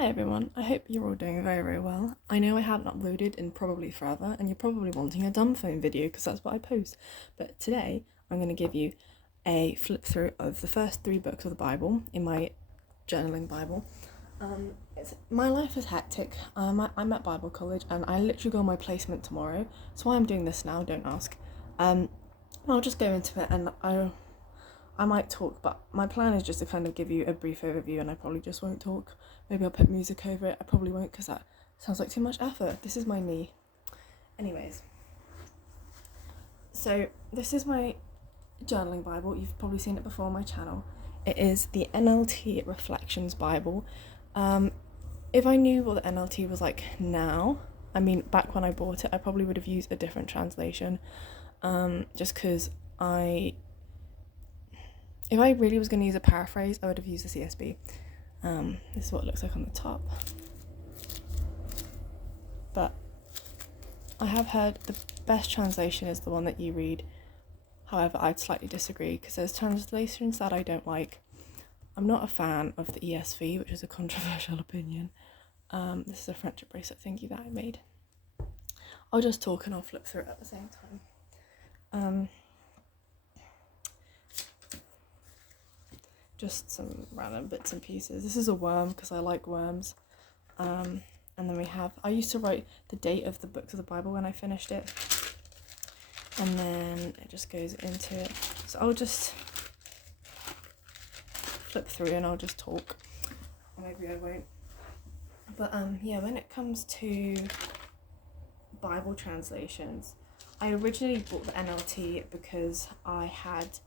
Hi everyone, I hope you're all doing very, very well. I know I haven't uploaded in probably forever, and you're probably wanting a dumb phone video because that's what I post. But today, I'm going to give you a flip through of the first 3 books of the Bible in my journaling Bible. My life is hectic. I'm at Bible college, and I literally go on my placement tomorrow. So why I'm doing this now, don't ask. I'll just go into it, and I might talk, but my plan is just to kind of give you a brief overview, and I probably just won't talk. Maybe I'll put music over it. I probably won't because that sounds like too much effort. This is my knee. Anyways, so this is my journaling Bible. You've probably seen it before on my channel. It is the NLT Reflections Bible. If I knew what the NLT was like now, I mean, back when I bought it, I probably would have used a different translation, just because if I really was going to use a paraphrase, I would have used the CSB. This is what it looks like on the top. But I have heard the best translation is the one that you read. However, I'd slightly disagree because there's translations that I don't like. I'm not a fan of the ESV, which is a controversial opinion. This is a friendship bracelet thingy that I made. I'll just talk and I'll flip through it at the same time. Just some random bits and pieces. This is a worm because I like worms. And then I used to write the date of the books of the Bible when I finished it. And then it just goes into it. So I'll just flip through and I'll just talk. Or maybe I won't. But yeah, when it comes to Bible translations, I originally bought the NLT because I had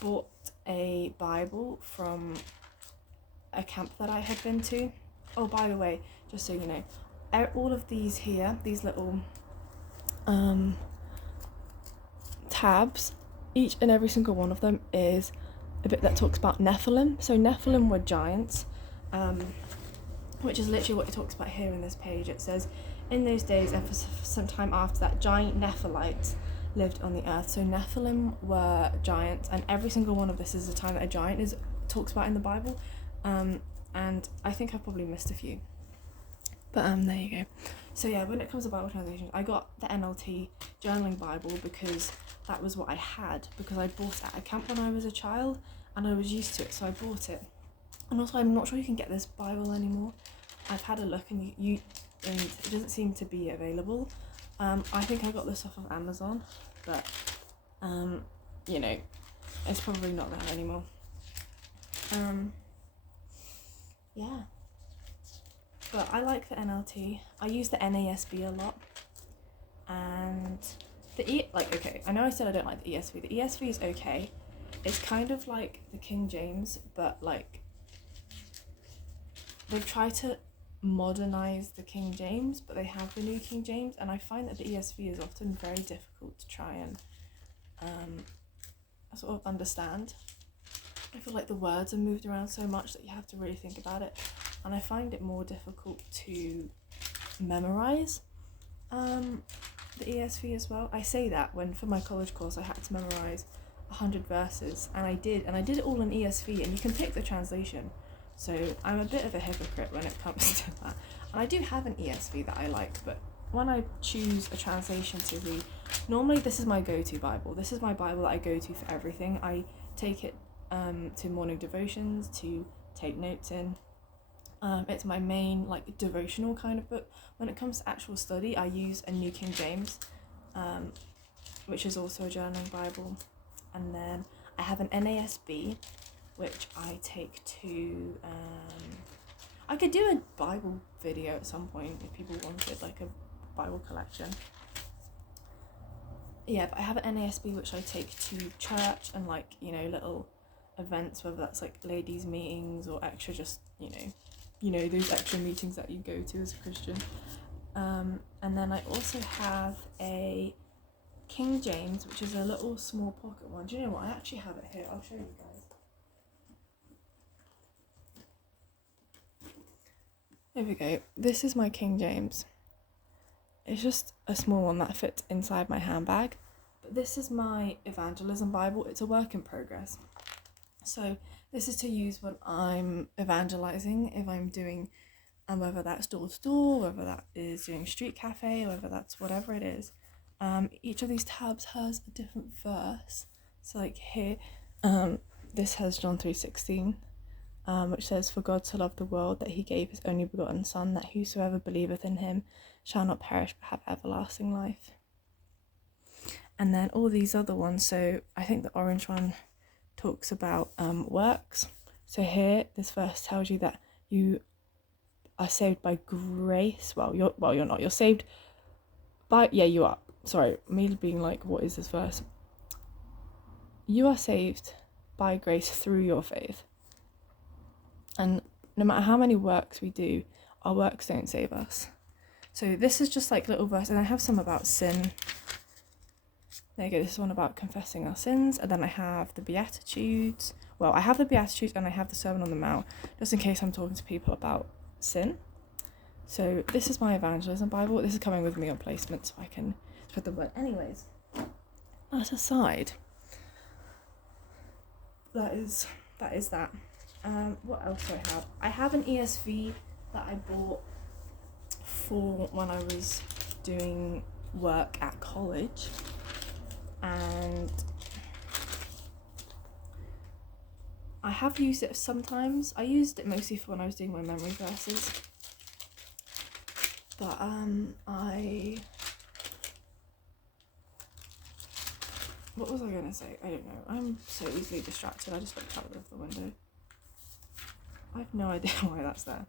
bought a Bible from a camp that I had been to. Oh, by the way, just so you know, all of these here, these little tabs, each and every single one of them is a bit that talks about Nephilim. So Nephilim were giants, which is literally what it talks about here in this page. It says, in those days and for some time after that, giant Nephilites lived on the earth. So Nephilim were giants, and every single one of this is the time that a giant is talks about in the Bible. And I think I've probably missed a few. But there you go. So yeah, when it comes to Bible translations, I got the NLT journaling Bible because that was what I had, because I bought it at a camp when I was a child and I was used to it, so I bought it. And also, I'm not sure you can get this Bible anymore. I've had a look and and it doesn't seem to be available. I think I got this off of Amazon, but you know, it's probably not there anymore. Yeah. But I like the NLT. I use the NASB a lot. And I know I said I don't like the ESV. The ESV is okay. It's kind of like the King James, but like they've tried to modernize the King James, but they have the new King James, and I find that the ESV is often very difficult to try and sort of understand. I feel like the words are moved around so much that you have to really think about it, and I find it more difficult to memorize the ESV as well. I say that when for my college course I had to memorize 100 verses, and I did it all in ESV, and you can pick the translation. So I'm a bit of a hypocrite when it comes to that. And I do have an ESV that I like, but when I choose a translation to read, normally this is my go-to Bible. This is my Bible that I go to for everything. I take it to morning devotions, to take notes in. It's my main like devotional kind of book. When it comes to actual study, I use a New King James, which is also a journaling Bible. And then I have an NASB, which I take to, I could do a Bible video at some point if people wanted, like a Bible collection. Yeah, but I have an NASB which I take to church and like, you know, little events, whether that's like ladies' meetings or extra just, you know, those extra meetings that you go to as a Christian. And then I also have a King James, which is a little small pocket one. Do you know what? I actually have it here. I'll show you guys. There we go. This is my King James. It's just a small one that fits inside my handbag. But this is my Evangelism Bible. It's a work in progress. So this is to use when I'm evangelizing, if I'm doing and whether that's door to door, whether that is doing street cafe, whether that's whatever it is, each of these tabs has a different verse. So like here, this has John 3:16, which says, "For God so loved the world that he gave his only begotten Son, that whosoever believeth in him shall not perish but have everlasting life." And then all these other ones, so I think the orange one talks about works. So here, this verse tells you that you are saved by grace. You're not. You're saved by, you are. Sorry, me being like, what is this verse? You are saved by grace through your faith. And no matter how many works we do, our works don't save us. So this is just like little verse, and I have some about sin. There you go, this is one about confessing our sins, and then I have the Beatitudes. Well, I have the Beatitudes and I have the Sermon on the Mount, just in case I'm talking to people about sin. So this is my Evangelism Bible. This is coming with me on placement, so I can spread the word. Anyways, that aside, that is that. What else do I have? I have an ESV that I bought for when I was doing work at college, and I have used it sometimes. I used it mostly for when I was doing my memory verses, but what was I gonna say? I don't know. I'm so easily distracted. I just looked out of the window. I have no idea why that's there.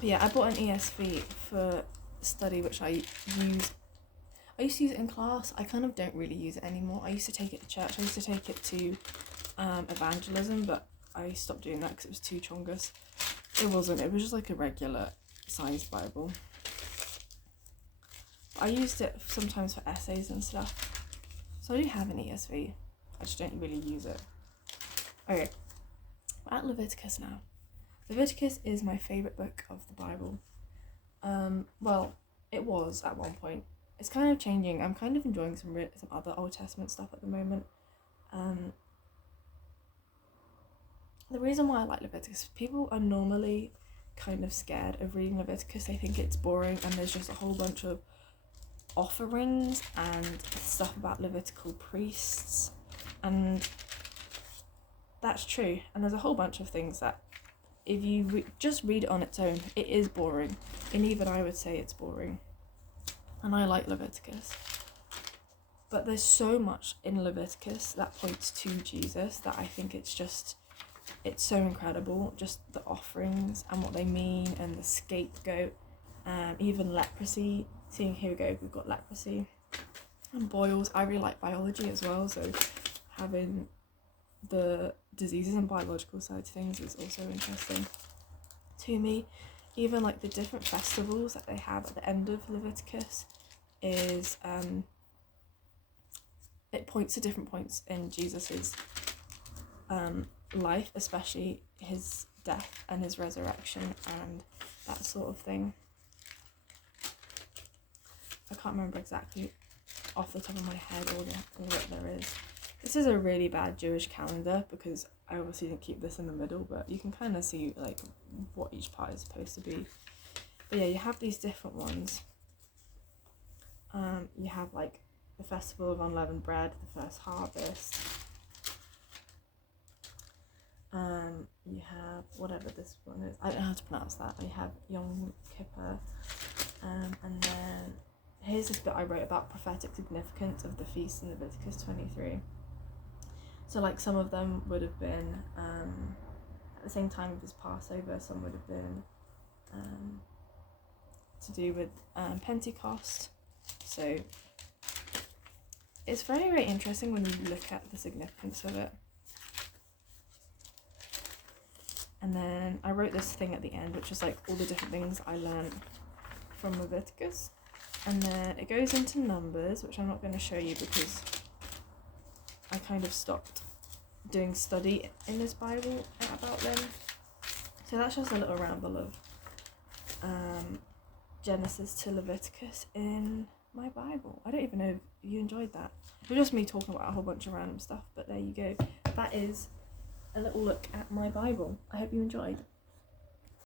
But yeah, I bought an ESV for study, which I used to use it in class. I kind of don't really use it anymore. I used to take it to church. I used to take it to Evangelism, but I stopped doing that because it was too chongus. It wasn't. It was just like a regular sized Bible. I used it sometimes for essays and stuff. So I do have an ESV. I just don't really use it. Okay, we're at Leviticus now. Leviticus is my favourite book of the Bible. Well, it was at one point. It's kind of changing. I'm kind of enjoying some other Old Testament stuff at the moment. The reason why I like Leviticus, people are normally kind of scared of reading Leviticus. They think it's boring and there's just a whole bunch of offerings and stuff about Levitical priests, and that's true. And there's a whole bunch of things that if you just read it on its own, it is boring, and even I would say it's boring. And I like Leviticus, but there's so much in Leviticus that points to Jesus that I think it's so incredible. Just the offerings and what they mean, and the scapegoat, even leprosy. Seeing, here we go, we've got leprosy and boils. I really like biology as well, so having the diseases and biological side of things is also interesting to me. Even like the different festivals that they have at the end of Leviticus is it points to different points in Jesus's life, especially his death and his resurrection and that sort of thing. I can't remember exactly off the top of my head all that there is. This is a really bad Jewish calendar because I obviously didn't keep this in the middle, but you can kind of see like what each part is supposed to be. But yeah, you have these different ones. You have like the Festival of Unleavened Bread, the first harvest. You have whatever this one is. I don't know how to pronounce that. You have Yom Kippur. And then here's this bit I wrote about prophetic significance of the feast in Leviticus 23. So like some of them would have been at the same time of his Passover, some would have been to do with Pentecost. So it's very, very interesting when you look at the significance of it. And then I wrote this thing at the end, which is like all the different things I learned from Leviticus. And then it goes into Numbers, which I'm not going to show you because I kind of stopped doing study in this Bible at about then. So that's just a little ramble of Genesis to Leviticus in my Bible. I don't even know if you enjoyed that. It was just me talking about a whole bunch of random stuff, but there you go. That is a little look at my Bible. I hope you enjoyed.